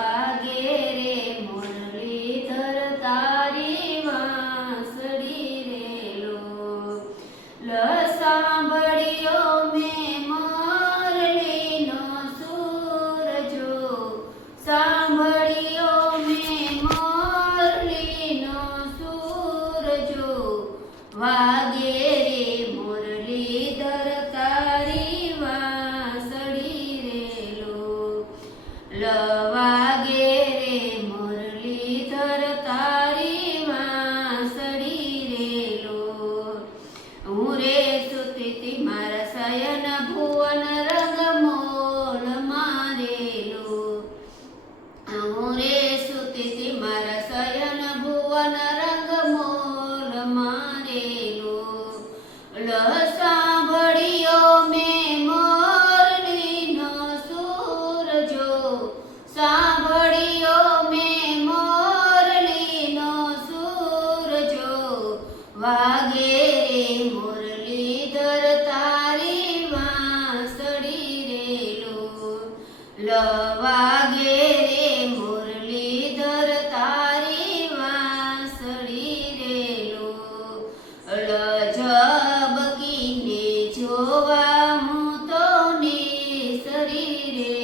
વાગે રે મુરલીધર તારી વાંસળી રે લો સાંભળ્યો મેં મુરલીનો સૂર જો સાંભળ્યો મેં મુરલીનો સૂર જો વાગે રે મુરલીધર તારી વાંસળી રે વાગે રે મુરલીધર તારી વાંસળી રે હું રે સુતી મારા શયન ભુવન રંગ મોલ મારેલો હું રે સુતી મારા શયન ભુવન રંગ મોલ મારેલો સાંભળ્યો મેં મુરલીનો સૂર જો સાંભળ્યો મેં મુરલીનો સૂર જો વાગે રે મુરલીધર તારી વાંસળી રે વાગે રે મુરલીધર તારી વાંસળી રે ઝબકીને જોવા હું તો નેસરી રે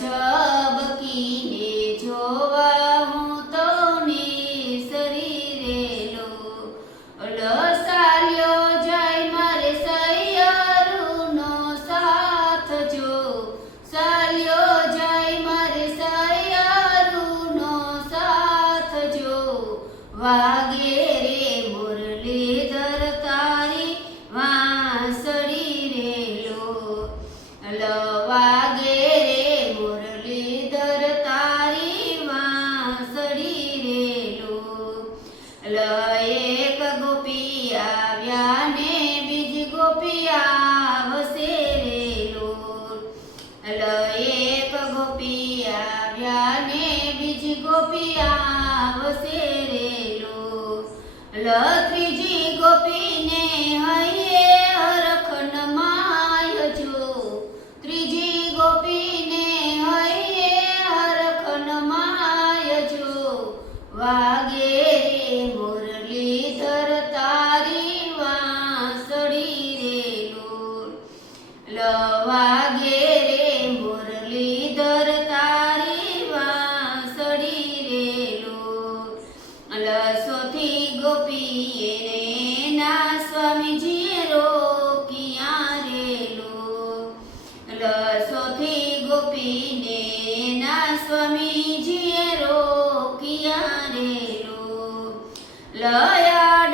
ઝબકીને જોવા હું તો નેસરી રે સાલ્યો જાય મારે સૈયરુનો સાથ જો સાલ્યો જાય મારે સૈયરુનો સાથ જો વાગે રે મુરલીધર તારી વાંસળી રે વાગે રે મુરલીધર તારી વાંસળી રે એક ગોપી આવ્યા ને બીજી ગોપી આવશે રે એક ગોપી આવ્યા ને બીજી ગોપી આવશે રે ત્રીજી ગોપીને હૈયે હરખ નમાય જો ત્રીજી ગોપીને હૈયે હરખ નમાય જો વાગે રે મુરલીધર તારી વાંસળી રે વાગે રે મુરલીધર તારી વાંસળી રે સોથી ગોપીએ ના સ્વામીજીએ રોક્યા રે સોથી ગોપીને ના સ્વામીજીએ રોક્યા રે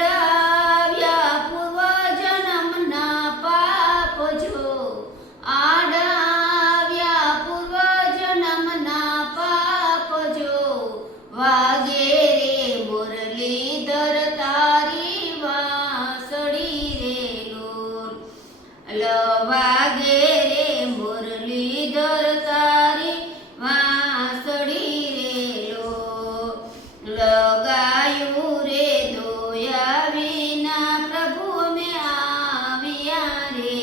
આડાવ્યા પૂર્વ જન્મના પાપ જો આડાવ્યા પૂર્વ જન્મના પાપ જો વાગે રે મુરલીધર તારી વાંસળી રે વાગે રે મુરલીધર તારી વાંસળી રે ગાયું રે દોયા વિના પ્રભુ અમે આવ્યા રે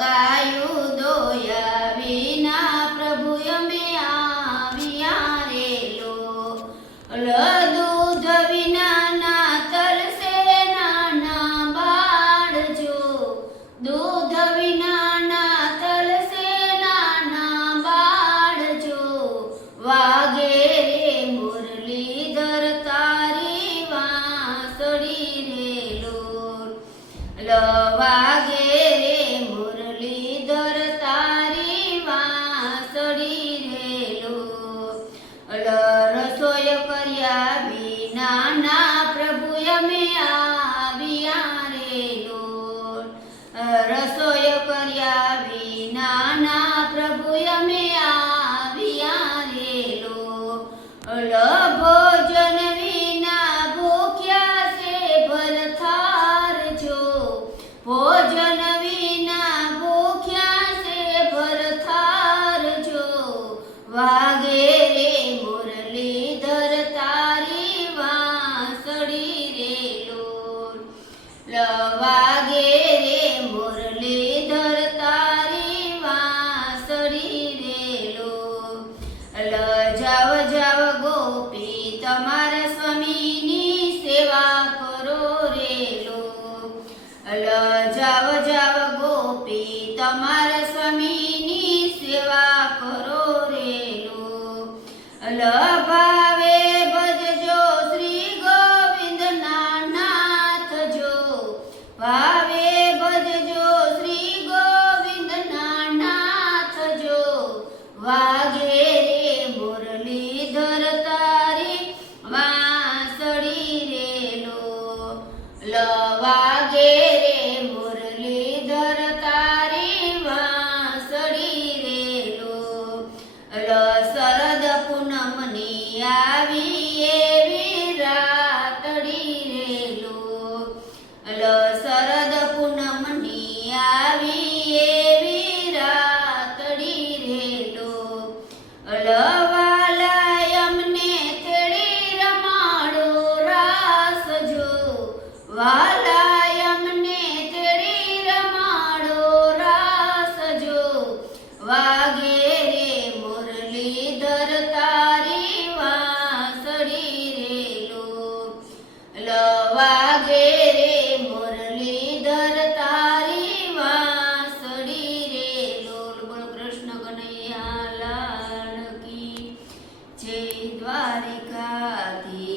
ગાયું દોયા વિના પ્રભુ અમે આવ્યા રે દૂધ વિના ના તલસે નાના બાળ જો દૂધ વિના ના તલસે નાના બાળ જો વાગે રે મુરલીધર તારી વાંસળી રે વાગે રે મુરલીધર તારી વાંસળી રે રસોઈ કર્યા વિના ના પ્રભુ અમે આવ્યા રે રસોઈ કર્યા વિના ના પ્રભુ અમે આવ્યા રે ભોજન વિના ભૂખ્યા છે ભરથાર જો ભોજન વિના ભૂખ્યા છે ભરથાર જો વાગે રે મુરલીધર તારી વાંસળી રે વાગે રે મુરલીધર તારી વાંસળી વાગે રે મુરલીધર તારી વાંસળી રે લો વાગે રે મુરલીધર તારી વાંસળી રે લો શરદ પૂનમની આવી એવી રાતડી રે લો શરદ પૂનમની આવી એવી રાતડી રે લો વાલા અમને તેડી રમાડો રાસ જો વાલા અમને તેડી રમાડો રાસ જો વાગે રે મુરલીધર તારી વાંસળી રે લો વાગે રે મુરલીધર તારી વાંસળી રે બોલો કૃષ્ણ કનૈયા લાલ કી જય દ્વારિકાધીશ.